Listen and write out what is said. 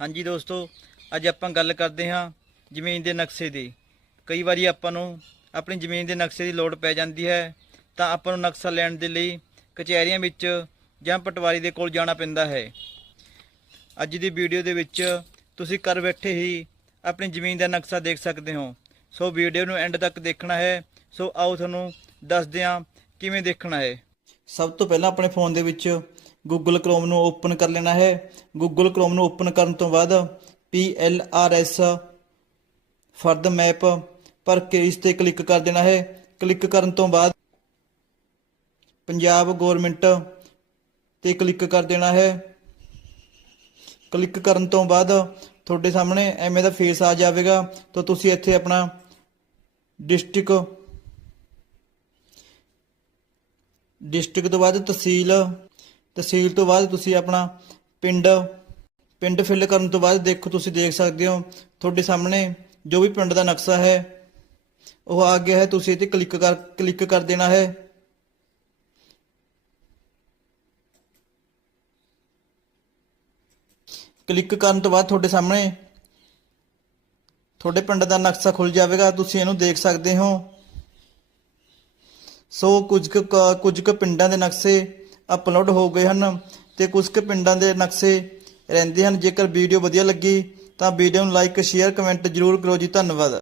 ਹਾਂਜੀ ਦੋਸਤੋ, ਅੱਜ ਆਪਾਂ ਗੱਲ ਕਰਦੇ ਹਾਂ ਜ਼ਮੀਨ ਦੇ ਨਕਸ਼ੇ ਦੀ। ਕਈ ਵਾਰੀ ਆਪਾਂ ਨੂੰ ਆਪਣੀ ਜ਼ਮੀਨ ਦੇ ਨਕਸ਼ੇ ਦੀ ਲੋੜ ਪੈ ਜਾਂਦੀ ਹੈ, ਤਾਂ ਆਪਾਂ ਨੂੰ ਨਕਸ਼ਾ ਲੈਣ ਦੇ ਲਈ ਕਚਹਿਰੀਆਂ ਵਿੱਚ ਜਾਂ ਪਟਵਾਰੀ ਦੇ ਕੋਲ ਜਾਣਾ ਪੈਂਦਾ ਹੈ। ਅੱਜ ਦੀ ਵੀਡੀਓ ਦੇ ਵਿੱਚ ਤੁਸੀਂ ਘਰ ਬੈਠੇ ਹੀ ਆਪਣੀ ਜ਼ਮੀਨ ਦਾ ਨਕਸ਼ਾ ਦੇਖ ਸਕਦੇ ਹੋ। ਸੋ ਵੀਡੀਓ ਨੂੰ ਐਂਡ ਤੱਕ ਦੇਖਣਾ ਹੈ। ਸੋ ਆਓ ਤੁਹਾਨੂੰ ਦੱਸਦੇ ਹਾਂ ਕਿਵੇਂ ਦੇਖਣਾ ਹੈ। ਸਭ ਤੋਂ ਪਹਿਲਾਂ ਆਪਣੇ ਫੋਨ ਦੇ ਵਿੱਚ ਗੂਗਲ ਕ੍ਰੋਮ ਨੂੰ ਓਪਨ ਕਰ ਲੈਣਾ ਹੈ। ਗੂਗਲ ਕ੍ਰੋਮ ਨੂੰ ਓਪਨ ਕਰਨ ਤੋਂ ਬਾਅਦ PLRS ਫਰਦ ਮੈਪ ਪਰ ਕੇ ਇਸ ਤੇ ਕਲਿੱਕ ਕਰ ਦੇਣਾ ਹੈ। ਕਲਿੱਕ ਕਰਨ ਤੋਂ ਬਾਅਦ ਪੰਜਾਬ ਗਵਰਨਮੈਂਟ ਤੇ ਕਲਿੱਕ ਕਰ ਦੇਣਾ ਹੈ। ਕਲਿੱਕ ਕਰਨ ਤੋਂ ਬਾਅਦ ਤੁਹਾਡੇ ਸਾਹਮਣੇ ਐਵੇਂ ਦਾ ਫੇਸ ਆ ਜਾਵੇਗਾ। ਤਾਂ ਤੁਸੀਂ ਇੱਥੇ ਆਪਣਾ ਡਿਸਟ੍ਰਿਕਟ ਡਿਸਟ੍ਰਿਕਟ ਤੋਂ ਬਾਅਦ ਤਹਿਸੀਲ ਤਹਿਸੀਲ ਤੋਂ ਬਾਅਦ ਤੁਸੀਂ ਆਪਣਾ ਪਿੰਡ ਪਿੰਡ ਫਿਲ ਕਰਨ ਤੋਂ ਬਾਅਦ ਦੇਖੋ, ਤੁਸੀਂ ਦੇਖ ਸਕਦੇ ਹੋ, ਤੁਹਾਡੇ ਸਾਹਮਣੇ ਜੋ ਵੀ ਪਿੰਡ ਦਾ ਨਕਸ਼ਾ ਹੈ, ਉਹ ਆ ਗਿਆ ਹੈ, ਤੁਸੀਂ ਇਹ ਤੇ ਕਲਿੱਕ ਕਰ ਕਲਿੱਕ ਕਰ ਦੇਣਾ ਹੈ। ਕਲਿੱਕ ਕਰਨ ਤੋਂ ਬਾਅਦ ਤੁਹਾਡੇ ਸਾਹਮਣੇ ਤੁਹਾਡੇ ਪਿੰਡ ਦਾ ਨਕਸ਼ਾ ਖੁੱਲ ਜਾਵੇਗਾ, ਤੁਸੀਂ ਇਹਨੂੰ ਦੇਖ ਸਕਦੇ ਹੋ। ਸੋ ਕੁਝ ਕੁ ਕ- ਕੁਝ ਕੁ ਪਿੰਡਾਂ ਦੇ ਨਕਸ਼ੇ ਅਪਲੋਡ ਹੋ ਗਏ ਹਨ ਤੇ ਕੁਝ ਕੁ ਪਿੰਡਾਂ ਦੇ ਨਕਸ਼ੇ ਰਹਿੰਦੇ ਹਨ। ਜੇਕਰ ਵੀਡੀਓ ਵਧੀਆ ਲੱਗੀ ਤਾਂ ਵੀਡੀਓ ਨੂੰ ਲਾਈਕ ਸ਼ੇਅਰ ਕਮੈਂਟ ਜ਼ਰੂਰ ਕਰੋ ਜੀ। ਧੰਨਵਾਦ।